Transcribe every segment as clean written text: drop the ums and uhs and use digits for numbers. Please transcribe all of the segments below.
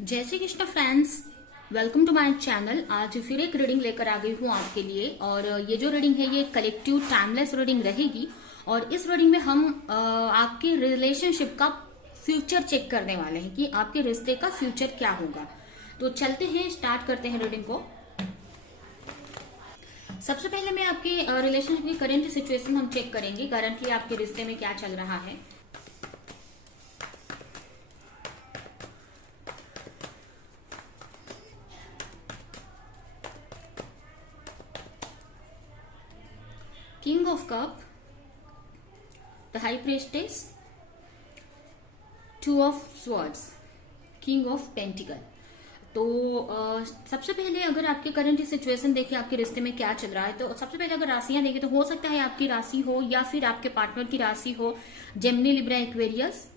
जय Shri Krishna friends, welcome to my channel. आज फिर एक रीडिंग लेकर आ गई हूँ आपके लिए। और ये जो रीडिंग है ये कलेक्टिव टाइमलेस रीडिंग रहेगी। और इस रीडिंग में हम आपके रिलेशनशिप का फ्यूचर चेक करने वाले हैं कि आपके रिश्ते का फ्यूचर क्या होगा। तो चलते हैं, स्टार्ट करते हैं रीडिंग को। सबसे पहले मैं आपके रिलेशनशिप की करंट सिचुएशन हम चेक करेंगे। करंटली आपके रिश्ते में क्या चल रहा है। King of cup, the high प्रेस्टेस, two of swords, king of pentacle. तो सबसे पहले अगर आपके करंट सिचुएशन देखें, आपके रिश्ते में क्या चल रहा है, तो सबसे पहले अगर राशियां देखें तो हो सकता है आपकी राशि हो या फिर आपके पार्टनर की राशि हो Gemini, Libra, Aquarius,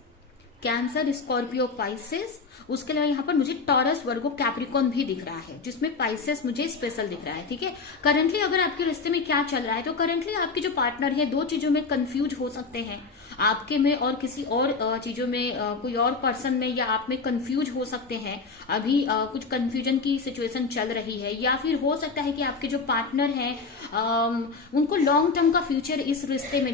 cancer, Scorpio, Pisces. उसके अलावा यहाँ पर मुझे टॉरस, वर्गो, कैप्रिकॉन भी दिख रहा है, जिसमें पाइसेस मुझे स्पेशल दिख रहा है। ठीक है, करंटली अगर आपके रिश्ते में क्या चल रहा है, तो करंटली आपके जो पार्टनर है दो चीजों में कंफ्यूज हो सकते हैं। आपके में और किसी और चीजों में, कोई और पर्सन में या आप में कंफ्यूज हो सकते हैं। अभी कुछ कंफ्यूजन की सिचुएशन चल रही है, या फिर हो सकता है कि आपके जो पार्टनर हैं उनको लॉन्ग टर्म का फ्यूचर इस रिश्ते में,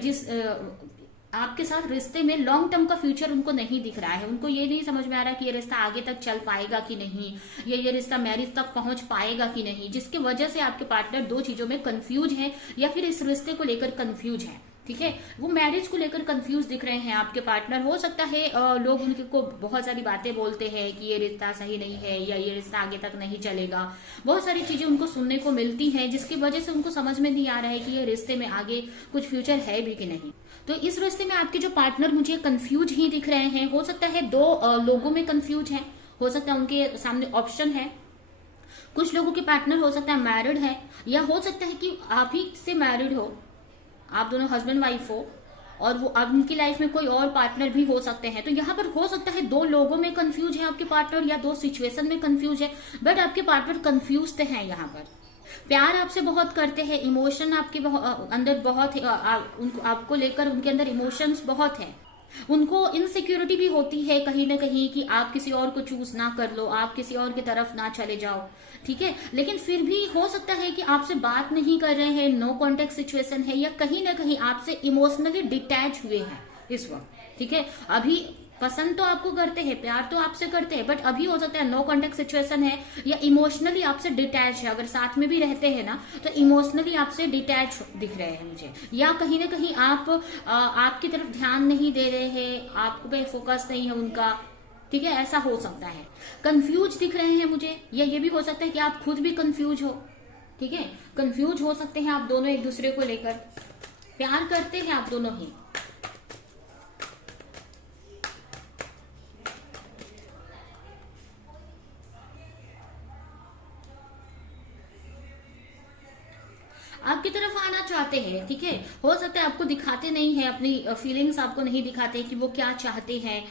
आपके साथ रिश्ते में लॉन्ग टर्म का फ्यूचर उनको नहीं दिख रहा है। उनको ये नहीं समझ में आ रहा कि ये रिश्ता आगे तक चल पाएगा कि नहीं, या ये रिश्ता मैरिज तक पहुंच पाएगा कि नहीं, जिसकी वजह से आपके पार्टनर दो चीजों में कंफ्यूज है या फिर इस रिश्ते को लेकर कंफ्यूज है। ठीक है, वो मैरिज को लेकर कंफ्यूज दिख रहे हैं आपके पार्टनर। हो सकता है लोग उनके को बहुत सारी बातें बोलते हैं कि ये रिश्ता सही नहीं है या ये रिश्ता आगे तक नहीं चलेगा। बहुत सारी चीजें उनको सुनने को मिलती हैं, जिसकी वजह से उनको समझ में नहीं आ रहा है कि ये रिश्ते में आगे कुछ फ्यूचर है भी कि नहीं। तो इस रिश्ते में आपके जो पार्टनर मुझे कंफ्यूज ही दिख रहे हैं। हो सकता है दो लोगों में कंफ्यूज है, हो सकता है उनके सामने ऑप्शन है। कुछ लोगों के पार्टनर हो सकता है मैरिड है, या हो सकता है कि आप ही से मैरिड हो, आप दोनों हस्बैंड वाइफ हो, और वो अब उनकी लाइफ में कोई और पार्टनर भी हो सकते हैं। तो यहाँ पर हो सकता है दो लोगों में कंफ्यूज है आपके पार्टनर, या दो सिचुएशन में कंफ्यूज है, बट आपके पार्टनर कंफ्यूज हैं। यहाँ पर प्यार आपसे बहुत करते हैं, इमोशन आपके अंदर बहुत है, उनको आपको लेकर उनके अंदर इमोशंस बहुत है। उनको इनसिक्योरिटी भी होती है कहीं ना कहीं कि आप किसी और को चूज ना कर लो, आप किसी और की तरफ ना चले जाओ। ठीक है, लेकिन फिर भी हो सकता है कि आपसे बात नहीं कर रहे हैं, नो कांटेक्ट सिचुएशन है, या कहीं ना कहीं आपसे इमोशनली डिटैच हुए हैं इस वक्त। ठीक है, अभी पसंद तो आपको करते हैं, प्यार तो आपसे करते हैं, बट अभी हो सकता है नो कांटेक्ट सिचुएशन है, या इमोशनली आपसे डिटैच है। अगर साथ में भी रहते हैं ना, तो इमोशनली आपसे डिटैच दिख रहे हैं मुझे, या कहीं ना कहीं आपकी तरफ ध्यान नहीं दे रहे हैं, आपको पे फोकस नहीं है उनका। ठीक है, ऐसा हो सकता है। कंफ्यूज दिख रहे हैं मुझे, या ये भी हो सकता है कि आप खुद भी कंफ्यूज हो। ठीक है, कंफ्यूज हो सकते हैं आप दोनों एक दूसरे को लेकर। प्यार करते हैं आप दोनों ही। आपकी तरफ आना चाहते हैं। ठीक है, हो सकता है आपको दिखाते नहीं है, अपनी फीलिंग्स आपको नहीं दिखाते कि वो क्या चाहते हैं।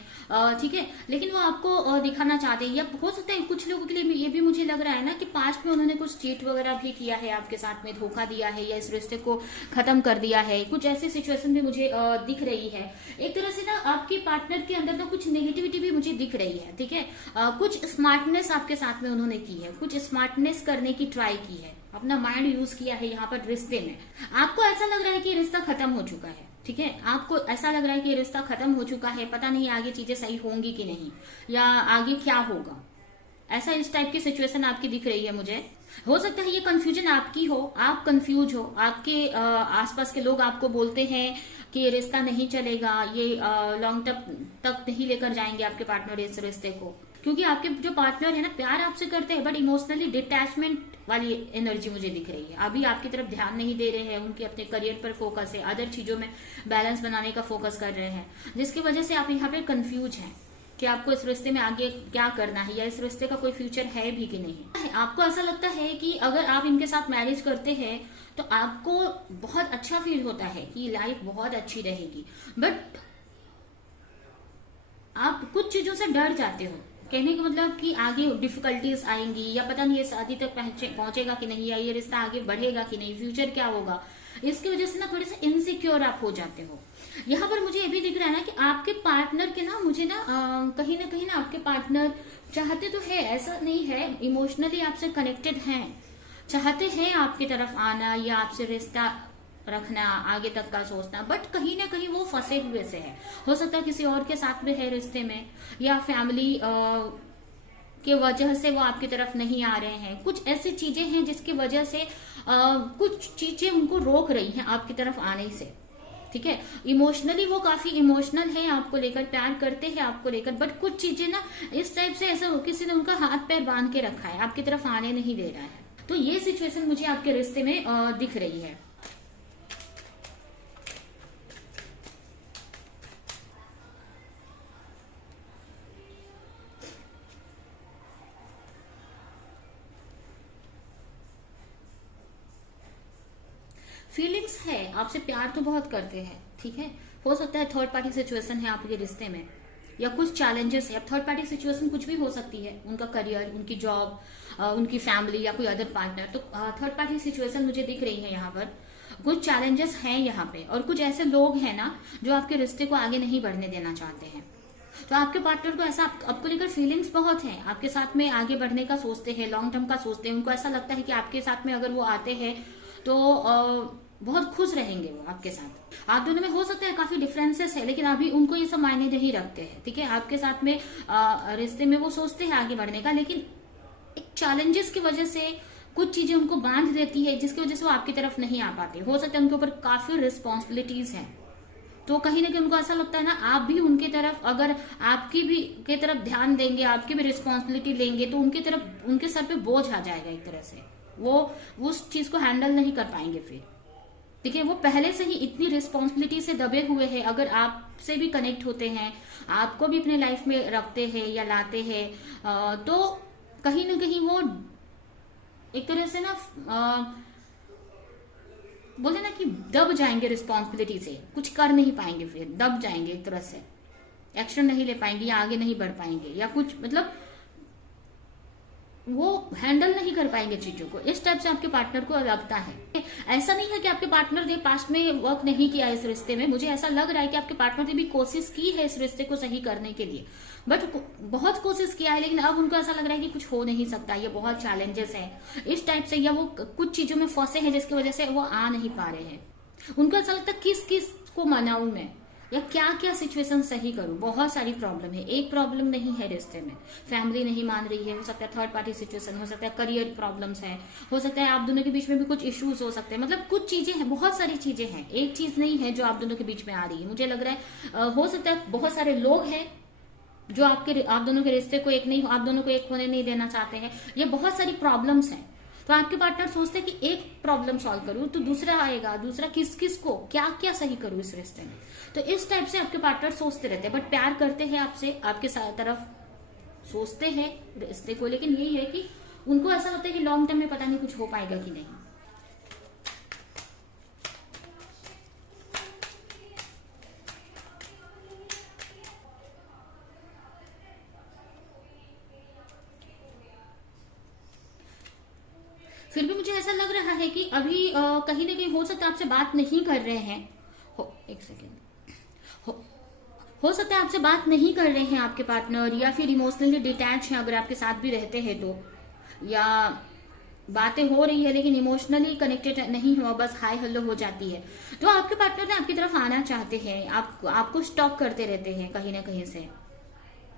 ठीक है, लेकिन वो आपको दिखाना चाहते हैं। या हो सकता है कुछ लोगों के लिए ये भी मुझे लग रहा है ना कि पास्ट में उन्होंने कुछ चीट वगैरह भी किया है आपके साथ में, धोखा दिया है, या इस रिश्ते को खत्म कर दिया है। कुछ ऐसी सिचुएशन भी मुझे दिख रही है। एक तरह से ना आपके पार्टनर के अंदर ना कुछ नेगेटिविटी भी मुझे दिख रही है। ठीक है, कुछ स्मार्टनेस आपके साथ में उन्होंने की है, कुछ स्मार्टनेस करने की ट्राई की है, अपना माइंड यूज किया है यहाँ पर रिश्ते में। आपको ऐसा लग रहा है कि रिश्ता खत्म हो चुका है। ठीक है, आपको ऐसा लग रहा है कि रिश्ता खत्म हो चुका है, पता नहीं आगे चीजें सही होंगी कि नहीं, या आगे क्या होगा। ऐसा इस टाइप की सिचुएशन आपकी दिख रही है मुझे। हो सकता है ये कंफ्यूजन आपकी हो, आप कंफ्यूज हो, आपके आसपास के लोग आपको बोलते हैं कि ये रिश्ता नहीं चलेगा, ये लॉन्ग टर्म तक नहीं लेकर जाएंगे आपके पार्टनर इस रिश्ते को। क्योंकि आपके जो पार्टनर है ना, प्यार आपसे करते हैं, बट इमोशनली डिटैचमेंट वाली एनर्जी मुझे दिख रही है। अभी आपकी तरफ ध्यान नहीं दे रहे हैं, उनके अपने करियर पर फोकस है, अदर चीजों में बैलेंस बनाने का फोकस कर रहे हैं, जिसकी वजह से आप यहाँ पे कंफ्यूज हैं कि आपको इस रिश्ते में आगे क्या करना है, या इस रिश्ते का कोई फ्यूचर है भी कि नहीं। आपको ऐसा लगता है कि अगर आप इनके साथ मैरिज करते हैं तो आपको बहुत अच्छा फील होता है कि लाइफ बहुत अच्छी रहेगी, बट आप कुछ चीजों से डर जाते हो। कहने का मतलब कि आगे डिफिकल्टीज आएंगी, या पता नहीं ये शादी तक पहुंचेगा कि नहीं, या ये रिश्ता आगे बढ़ेगा कि नहीं, फ्यूचर क्या होगा। इसकी वजह से ना थोड़े से इनसिक्योर आप हो जाते हो। यहाँ पर मुझे ये भी दिख रहा है ना कि आपके पार्टनर के ना मुझे ना कहीं ना आपके पार्टनर चाहते तो है, ऐसा नहीं है, इमोशनली आपसे कनेक्टेड हैं, चाहते हैं आपकी तरफ आना या आपसे रिश्ता रखना, आगे तक का सोचना, बट कहीं ना कहीं वो फंसे हुए से है। हो सकता है किसी और के साथ में है रिश्ते में, या फैमिली के वजह से वो आपकी तरफ नहीं आ रहे हैं। कुछ ऐसी चीजें हैं जिसकी वजह से कुछ चीजें उनको रोक रही हैं आपकी तरफ आने से। ठीक है, इमोशनली वो काफी इमोशनल है आपको लेकर, प्यार करते हैं आपको लेकर, बट कुछ चीजें ना इस टाइप से ऐसा किसी ने उनका हाथ पैर बांध के रखा है, आपकी तरफ आने नहीं दे रहा है। तो ये सिचुएशन मुझे आपके रिश्ते में दिख रही है। फीलिंग्स है, आपसे प्यार तो बहुत करते हैं, ठीक है। हो सकता है थर्ड पार्टी सिचुएशन है आपके रिश्ते में, या कुछ चैलेंजेस है। अब थर्ड पार्टी सिचुएशन कुछ भी हो सकती है, उनका करियर, उनकी जॉब, उनकी फैमिली या कोई अदर पार्टनर। तो थर्ड पार्टी सिचुएशन मुझे दिख रही है यहाँ पर। कुछ चैलेंजेस हैं यहाँ पे, और कुछ ऐसे लोग हैं ना जो आपके रिश्ते को आगे नहीं बढ़ने देना चाहते हैं। तो आपके पार्टनर को ऐसा आपको लेकर फीलिंग्स बहुत हैं, आपके साथ में आगे बढ़ने का सोचते हैं, लॉन्ग टर्म का सोचते हैं। उनको ऐसा लगता है कि आपके साथ में अगर वो आते हैं तो बहुत खुश रहेंगे वो आपके साथ। आप दोनों में हो सकता है काफी डिफरेंसेस है, लेकिन अभी उनको ये सब मायने नहीं रखते हैं। ठीक है, आपके साथ में रिश्ते में वो सोचते हैं आगे बढ़ने का, लेकिन एक चैलेंजेस की वजह से कुछ चीजें उनको बांध देती है, जिसकी वजह से वो आपकी तरफ नहीं आ पाते। हो सकता है उनके ऊपर काफी रिस्पॉन्सिबिलिटीज हैं, तो कहीं ना कहीं उनको ऐसा लगता है ना, आप भी उनकी तरफ अगर आपकी भी के तरफ ध्यान देंगे, आपकी भी रिस्पॉन्सिबिलिटी लेंगे, तो उनकी तरफ उनके सर पे बोझ आ जाएगा एक तरह से। वो उस चीज को हैंडल नहीं कर पाएंगे फिर। ठीक है, वो पहले से ही इतनी रिस्पॉन्सिबिलिटी से दबे हुए हैं। अगर आपसे भी कनेक्ट होते हैं, आपको भी अपने लाइफ में रखते हैं या लाते हैं, तो कहीं ना कहीं वो एक तरह से ना बोले ना कि दब जाएंगे रिस्पॉन्सिबिलिटी से, कुछ कर नहीं पाएंगे, फिर दब जाएंगे एक तरह से, एक्शन नहीं ले पाएंगे या आगे नहीं बढ़ पाएंगे, या कुछ मतलब वो हैंडल नहीं कर पाएंगे चीजों को। इस टाइप से आपके पार्टनर को लगता है। ऐसा नहीं है कि आपके पार्टनर ने पास्ट में वर्क नहीं किया इस रिश्ते में, मुझे ऐसा लग रहा है कि आपके पार्टनर ने भी कोशिश की है इस रिश्ते को सही करने के लिए, बट बहुत कोशिश किया है, लेकिन अब उनको ऐसा लग रहा है कि कुछ हो नहीं सकता, ये बहुत चैलेंजेस है इस टाइप से, या वो कुछ चीजों में फंसे हैं जिसकी वजह से वो आ नहीं पा रहे हैं। उनको ऐसा लगता है किस किस को मनाऊं मैं, या क्या क्या सिचुएशन सही करूं। बहुत सारी प्रॉब्लम है, एक प्रॉब्लम नहीं है रिश्ते में। फैमिली नहीं मान रही है, हो सकता है थर्ड पार्टी सिचुएशन, हो सकता है करियर प्रॉब्लम्स है, हो सकता है आप दोनों के बीच में भी कुछ इश्यूज हो सकते हैं। मतलब कुछ चीजें हैं, बहुत सारी चीजें हैं, एक चीज नहीं है जो आप दोनों के बीच में आ रही है। मुझे लग रहा है हो सकता है बहुत सारे लोग हैं जो आप दोनों के रिश्ते को आप दोनों को एक होने नहीं देना चाहते हैं। ये बहुत सारी प्रॉब्लम्स हैं। तो आपके पार्टनर सोचते हैं कि एक प्रॉब्लम सॉल्व करूं तो दूसरा आएगा, दूसरा किस किस को क्या क्या सही करूं इस रिश्ते में। तो इस टाइप से आपके पार्टनर सोचते रहते हैं, बट प्यार करते हैं आपसे, आपके तरफ सोचते हैं रिश्ते को, लेकिन यही है कि उनको ऐसा लगता है कि लॉन्ग टर्म में पता नहीं कुछ हो पाएगा कि नहीं। फिर भी मुझे ऐसा लग रहा है कि अभी कहीं ना कहीं हो सकता है आपसे बात नहीं कर रहे हैं। एक सेकेंड, हो सकता है आपसे बात नहीं कर रहे हैं आपके पार्टनर, या फिर इमोशनली डिटैच हैं अगर आपके साथ भी रहते हैं तो, या बातें हो रही है लेकिन इमोशनली कनेक्टेड नहीं हुआ, बस हाय हेलो हो जाती है। तो आपके पार्टनर ने आपकी तरफ आना चाहते हैं, आपको स्टॉक करते रहते हैं कहीं ना कहीं से।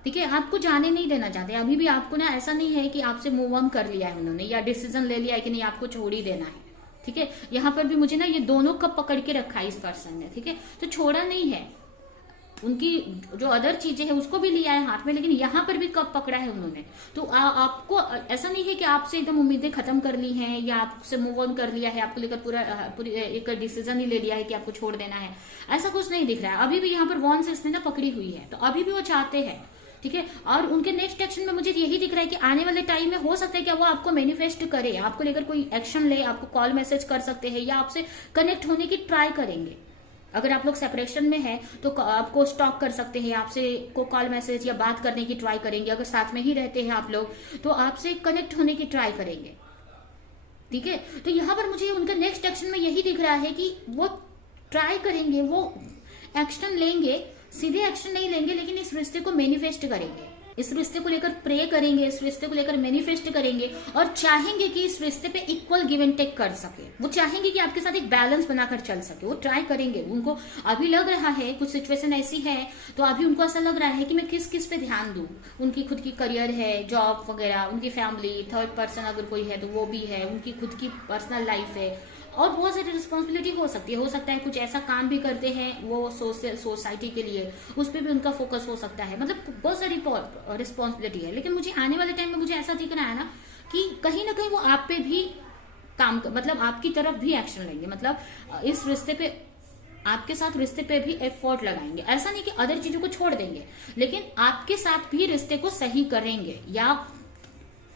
ठीक है, आपको जाने नहीं देना चाहते अभी भी। आपको ना ऐसा नहीं है कि आपसे मूव ऑन कर लिया है उन्होंने, या डिसीजन ले लिया है कि नहीं आपको छोड़ ही देना है। ठीक है, यहाँ पर भी मुझे ना ये दोनों कप पकड़ के रखा है इस पर्सन ने। ठीक है, तो छोड़ा नहीं है, उनकी जो अदर चीजें हैं उसको भी लिया है हाथ में, लेकिन यहाँ पर भी कप पकड़ा है उन्होंने। तो आपको ऐसा नहीं है कि आपसे एकदम उम्मीदें खत्म कर ली हैं या आपसे मूव ऑन कर लिया है, आपको लेकर पूरी एक डिसीजन ही ले लिया है कि आपको छोड़ देना है, ऐसा कुछ नहीं दिख रहा है। अभी भी यहाँ पर वॉन्स इसने ना पकड़ी हुई है, तो अभी भी वो चाहते हैं। ठीक है, और उनके नेक्स्ट एक्शन में मुझे यही दिख रहा है कि आने वाले टाइम में हो सकता है कि वो आपको मैनिफेस्ट करे, आपको लेकर कोई एक्शन ले, आपको कॉल मैसेज कर सकते हैं, या आपसे कनेक्ट होने की ट्राई करेंगे। अगर आप लोग सेपरेशन में है तो आपको स्टॉक कर सकते हैं, आपसे को कॉल मैसेज या बात करने की ट्राई करेंगे। अगर साथ में ही रहते हैं आप लोग तो आपसे कनेक्ट होने की ट्राई करेंगे। ठीक है। तो यहाँ पर मुझे उनका नेक्स्ट एक्शन में यही दिख रहा है कि वो ट्राई करेंगे, वो एक्शन लेंगे, सीधे एक्शन नहीं लेंगे लेकिन इस रिश्ते को मैनिफेस्ट करेंगे, इस रिश्ते को लेकर प्रे करेंगे, इस रिश्ते को लेकर मैनिफेस्ट करेंगे और चाहेंगे कि इस रिश्ते पे इक्वल गिव एंड टेक कर सके। वो चाहेंगे कि आपके साथ एक बैलेंस बनाकर चल सके, वो ट्राई करेंगे। उनको अभी लग रहा है कुछ सिचुएशन ऐसी है तो अभी उनको ऐसा लग रहा है कि मैं किस किस पे ध्यान दूं। उनकी खुद की करियर है, जॉब वगैरह, उनकी फैमिली, थर्ड पर्सन अगर कोई है तो वो भी है, उनकी खुद की पर्सनल लाइफ है और बहुत सारी रिस्पॉन्सिबिलिटी हो सकती है। हो सकता है कुछ ऐसा काम भी करते हैं वो सोसाइटी के लिए, उस पर भी उनका फोकस हो सकता है। मतलब बहुत सारी रिस्पॉन्सिबिलिटी है। लेकिन मुझे आने वाले टाइम में मुझे ऐसा दिख रहा है ना कि कहीं ना कहीं वो आप पे भी काम मतलब आपकी तरफ भी एक्शन लेंगे, मतलब इस रिश्ते पे आपके साथ रिश्ते पे भी एफर्ट लगाएंगे। ऐसा नहीं कि अदर चीजों को छोड़ देंगे, लेकिन आपके साथ भी रिश्ते को सही करेंगे या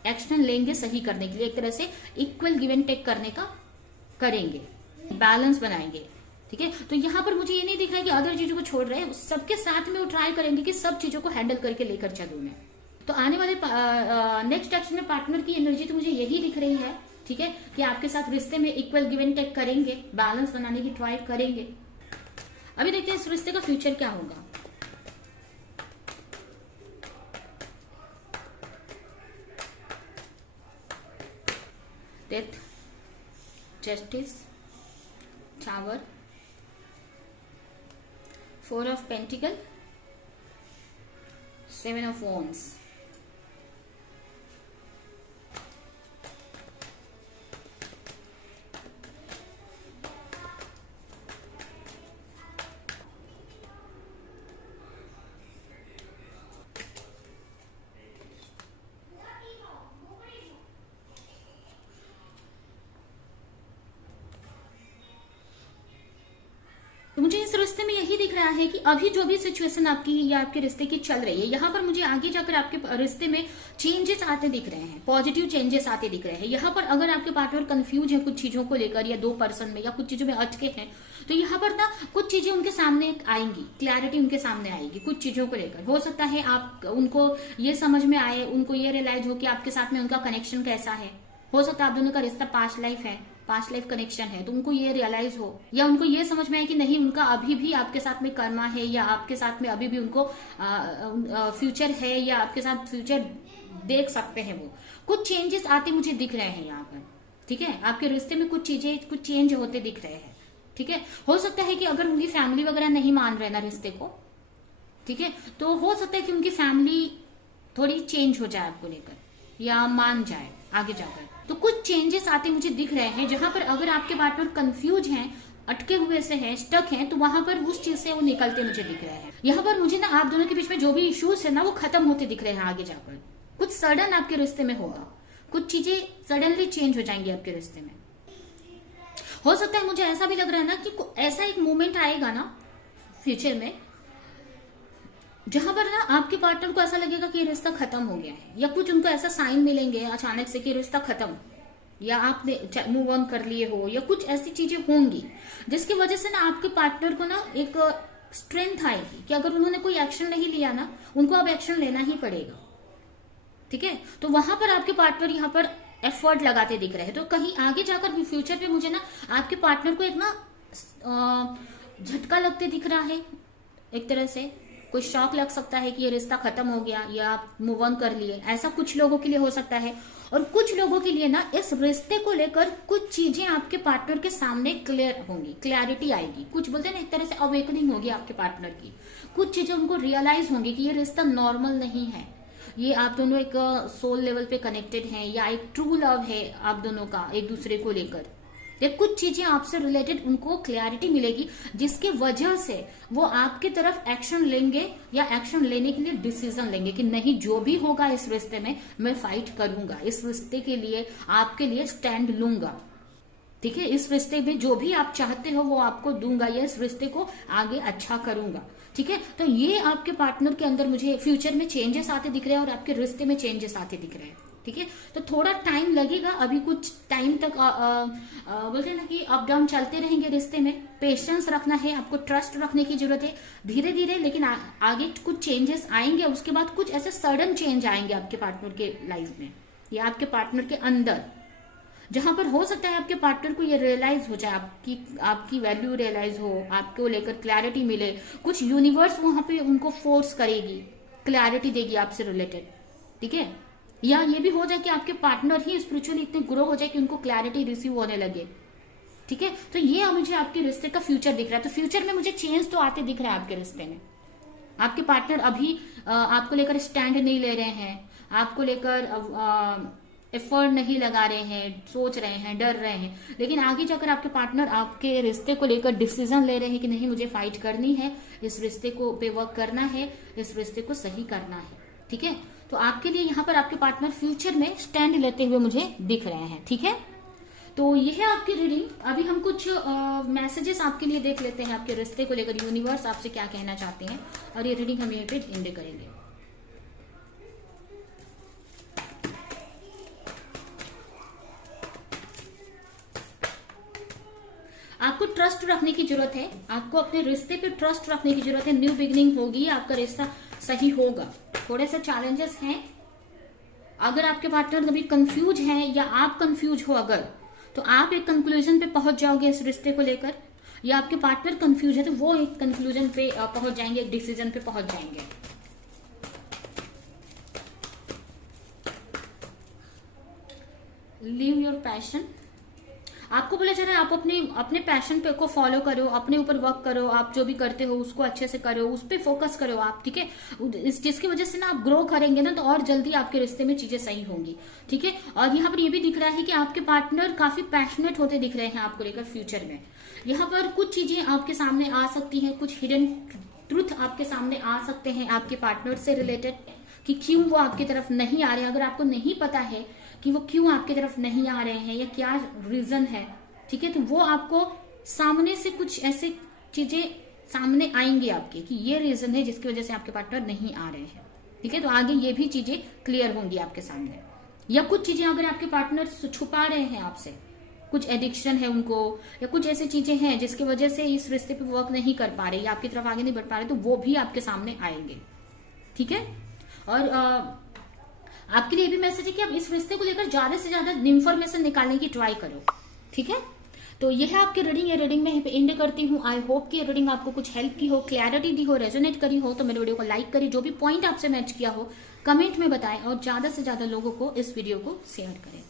एक्शन लेंगे सही करने के लिए, एक तरह से इक्वल गिव एंड टेक करने का करेंगे, बैलेंस बनाएंगे। ठीक है। तो यहाँ पर मुझे ये नहीं दिख रहा है कि अदर चीजों को छोड़ रहे हैं, सबके साथ में वो ट्राई करेंगे कि सब चीजों को हैंडल करके लेकर चलूं मैं। तो आने वाले नेक्स्ट एक्शन में पार्टनर की एनर्जी तो मुझे यही दिख रही है। ठीक है, कि आपके साथ रिश्ते में इक्वल गिव एंड टेक करेंगे, बैलेंस बनाने की ट्राई करेंगे। अभी देखते हैं इस रिश्ते का फ्यूचर क्या होगा। Death, justice, tower, 4 of pentacle, 7 of wands. तो मुझे इस रिश्ते में यही दिख रहा है कि अभी जो भी सिचुएशन आपकी या आपके रिश्ते की चल रही है, यहाँ पर मुझे आगे जाकर आपके रिश्ते में चेंजेस आते दिख रहे हैं, पॉजिटिव चेंजेस आते दिख रहे हैं। यहाँ पर अगर आपके पार्टनर कंफ्यूज है कुछ चीजों को लेकर या 2 पर्सन में या कुछ चीजों में अटके हैं, तो यहाँ पर ना कुछ चीजें उनके सामने आएंगी, क्लैरिटी उनके सामने आएगी कुछ चीजों को लेकर। हो सकता है आप उनको ये समझ में आए, उनको ये रियलाइज हो कि आपके साथ में उनका कनेक्शन कैसा है। हो सकता है आप दोनों का रिश्ता पास्ट लाइफ है, पास्ट लाइफ कनेक्शन है, तो उनको ये रियलाइज हो या उनको ये समझ में आए कि नहीं उनका अभी भी आपके साथ में कर्मा है या आपके साथ में अभी भी उनको फ्यूचर है या आपके साथ फ्यूचर देख सकते हैं। वो कुछ चेंजेस आते मुझे दिख रहे हैं यहाँ पर। ठीक है, आपके रिश्ते में कुछ चीजें कुछ चेंज होते दिख रहे हैं। ठीक है, हो सकता है कि अगर उनकी फैमिली वगैरह नहीं मान रहे ना रिश्ते को, ठीक है, तो हो सकता है कि उनकी फैमिली थोड़ी चेंज हो जाए आपको लेकर या मान जाए आगे जाकर। तो कुछ चेंजेस आते मुझे दिख रहे हैं जहां पर अगर आपके पार्टनर कंफ्यूज हैं, अटके हुए से हैं, स्टक हैं, तो वहां पर उस चीज से वो निकलते मुझे दिख रहे हैं। यहाँ पर मुझे ना आप दोनों के बीच में जो भी इश्यूज है ना वो खत्म होते दिख रहे हैं आगे जाकर। कुछ सडन आपके रिश्ते में होगा, कुछ चीजें सडनली चेंज हो जाएंगी आपके रिश्ते में। हो सकता है मुझे ऐसा भी लग रहा है ना कि ऐसा एक मोमेंट आएगा ना फ्यूचर में जहां पर ना आपके पार्टनर को ऐसा लगेगा कि ये रिश्ता खत्म हो गया है, या कुछ उनको ऐसा साइन मिलेंगे अचानक से कि रिश्ता खत्म, या आपने मूव ऑन कर लिए हो, या कुछ ऐसी चीजें होंगी जिसकी वजह से ना आपके पार्टनर को ना एक स्ट्रेंथ आएगी कि अगर उन्होंने कोई एक्शन नहीं लिया ना, उनको अब एक्शन लेना ही पड़ेगा। ठीक है, तो वहां पर आपके पार्टनर यहाँ पर एफर्ट लगाते दिख रहे हैं। तो कहीं आगे जाकर फ्यूचर पे मुझे ना आपके पार्टनर को एक ना झटका लगते दिख रहा है, एक तरह से कोई शॉक लग सकता है कि ये रिश्ता खत्म हो गया या आप मूव ऑन कर लिए। ऐसा कुछ लोगों के लिए हो सकता है, और कुछ लोगों के लिए ना इस रिश्ते को लेकर कुछ चीजें आपके पार्टनर के सामने क्लियर होंगी, क्लैरिटी आएगी। कुछ बोलते हैं ना एक तरह से अवेकनिंग होगी आपके पार्टनर की, कुछ चीजें उनको रियलाइज होंगी कि ये रिश्ता नॉर्मल नहीं है, ये आप दोनों एक सोल लेवल पे कनेक्टेड हैं या एक ट्रू लव है आप दोनों का एक दूसरे को लेकर। ये कुछ चीजें आपसे रिलेटेड उनको क्लैरिटी मिलेगी जिसकी वजह से वो आपकी तरफ एक्शन लेंगे या एक्शन लेने के लिए डिसीजन लेंगे कि नहीं जो भी होगा इस रिश्ते में मैं फाइट करूंगा, इस रिश्ते के लिए आपके लिए स्टैंड लूंगा। ठीक है, इस रिश्ते में जो भी आप चाहते हो वो आपको दूंगा या इस रिश्ते को आगे अच्छा करूंगा। ठीक है, तो ये आपके पार्टनर के अंदर मुझे फ्यूचर में चेंजेस आते दिख रहे हैं और आपके रिश्ते में चेंजेस आते दिख रहे हैं। ठीक है, तो थोड़ा टाइम लगेगा, अभी कुछ टाइम तक बोलते हैं ना कि अप डाउन चलते रहेंगे रिश्ते में। पेशेंस रखना है आपको, ट्रस्ट रखने की जरूरत है धीरे धीरे, लेकिन आगे कुछ चेंजेस आएंगे। उसके बाद कुछ ऐसे सडन चेंज आएंगे आपके पार्टनर के लाइफ में या आपके पार्टनर के अंदर, जहां पर हो सकता है आपके पार्टनर को ये रियलाइज हो जाए, आपकी वैल्यू रियलाइज हो, आपको लेकर क्लैरिटी मिले, कुछ यूनिवर्स वहां पे उनको फोर्स करेगी, क्लैरिटी देगी आपसे रिलेटेड, ठीक है। या ये भी हो जाए कि आपके पार्टनर ही स्पिरिचुअली इतने ग्रो हो जाए कि उनको क्लैरिटी रिसीव होने लगे, ठीक है। तो ये मुझे आपके रिश्ते का फ्यूचर दिख रहा है। तो फ्यूचर में मुझे चेंज तो आते दिख रहा है आपके रिश्ते में। आपके पार्टनर अभी आपको लेकर स्टैंड नहीं ले रहे हैं, आपको लेकर एफर्ट नहीं लगा रहे हैं, सोच रहे हैं, डर रहे हैं, लेकिन आगे जाकर आपके पार्टनर आपके रिश्ते को लेकर डिसीजन ले रहे हैं कि नहीं, मुझे फाइट करनी है, इस रिश्ते को पे वर्क करना है, इस रिश्ते को सही करना है, ठीक है। तो आपके लिए यहाँ पर आपके पार्टनर फ्यूचर में स्टैंड लेते हुए मुझे दिख रहे हैं, ठीक है। तो ये है आपकी रीडिंग। अभी हम कुछ मैसेजेस आपके लिए देख लेते हैं, आपके रिश्ते को लेकर यूनिवर्स आपसे क्या कहना चाहते हैं, और ये रीडिंग हम यहीं पे एंड करेंगे। आपको ट्रस्ट रखने की जरूरत है, आपको अपने रिश्ते पे ट्रस्ट रखने की जरूरत है। न्यू बिगिनिंग होगी, आपका रिश्ता सही होगा। थोड़े से चैलेंजेस हैं, अगर आपके पार्टनर कभी कंफ्यूज हैं या आप कंफ्यूज हो अगर, तो आप एक कंक्लूजन पे पहुंच जाओगे इस रिश्ते को लेकर, या आपके पार्टनर कंफ्यूज है तो वो एक कंक्लूजन पे पहुंच जाएंगे, एक डिसीजन पे पहुंच जाएंगे। Live your passion. आपको बोला जा रहा है आप अपने पैशन पे को फॉलो करो, अपने ऊपर वर्क करो, आप जो भी करते हो उसको अच्छे से करो, उस पर फोकस करो आप, ठीक है। इस जिसकी वजह से ना आप ग्रो करेंगे ना, तो और जल्दी आपके रिश्ते में चीजें सही होंगी, ठीक है। और यहाँ पर ये भी दिख रहा है कि आपके पार्टनर काफी पैशनेट होते दिख रहे हैं आपको लेकर फ्यूचर में। यहाँ पर कुछ चीजें आपके सामने आ सकती हैं, कुछ हिडन ट्रूथ आपके सामने आ सकते हैं आपके पार्टनर से रिलेटेड, कि क्यों वो आपकी तरफ नहीं आ रहे हैं। अगर आपको नहीं पता है कि वो क्यों आपकी तरफ नहीं आ रहे हैं या क्या रीजन है, ठीक है, तो वो आपको सामने से कुछ ऐसे चीजें सामने आएंगे आपके कि ये रीजन है जिसकी वजह से आपके पार्टनर नहीं आ रहे हैं, ठीक है। तो आगे ये भी चीजें क्लियर होंगी आपके सामने। या कुछ चीजें अगर आपके पार्टनर छुपा रहे हैं आपसे, कुछ एडिक्शन है उनको, या कुछ ऐसी चीजें हैं जिसकी वजह से इस रिश्ते पे वर्क नहीं कर पा रहे या आपकी तरफ आगे नहीं बढ़ पा रहे, तो वो भी आपके सामने आएंगे, ठीक है। और आपके लिए भी मैसेज है कि आप इस रिश्ते को लेकर ज्यादा से ज्यादा इंफॉर्मेशन निकालने की ट्राई करो, ठीक है। तो यह है आपकी रीडिंग। ये रीडिंग मैं यहाँ पे एंड करती हूँ। आई होप कि ये रीडिंग आपको कुछ हेल्प की हो, क्लैरिटी दी हो, रेजोनेट करी हो। तो मेरे वीडियो को लाइक करिए, जो भी पॉइंट आपसे मैच किया हो कमेंट में बताएं, और ज्यादा से ज्यादा लोगों को इस वीडियो को शेयर करें।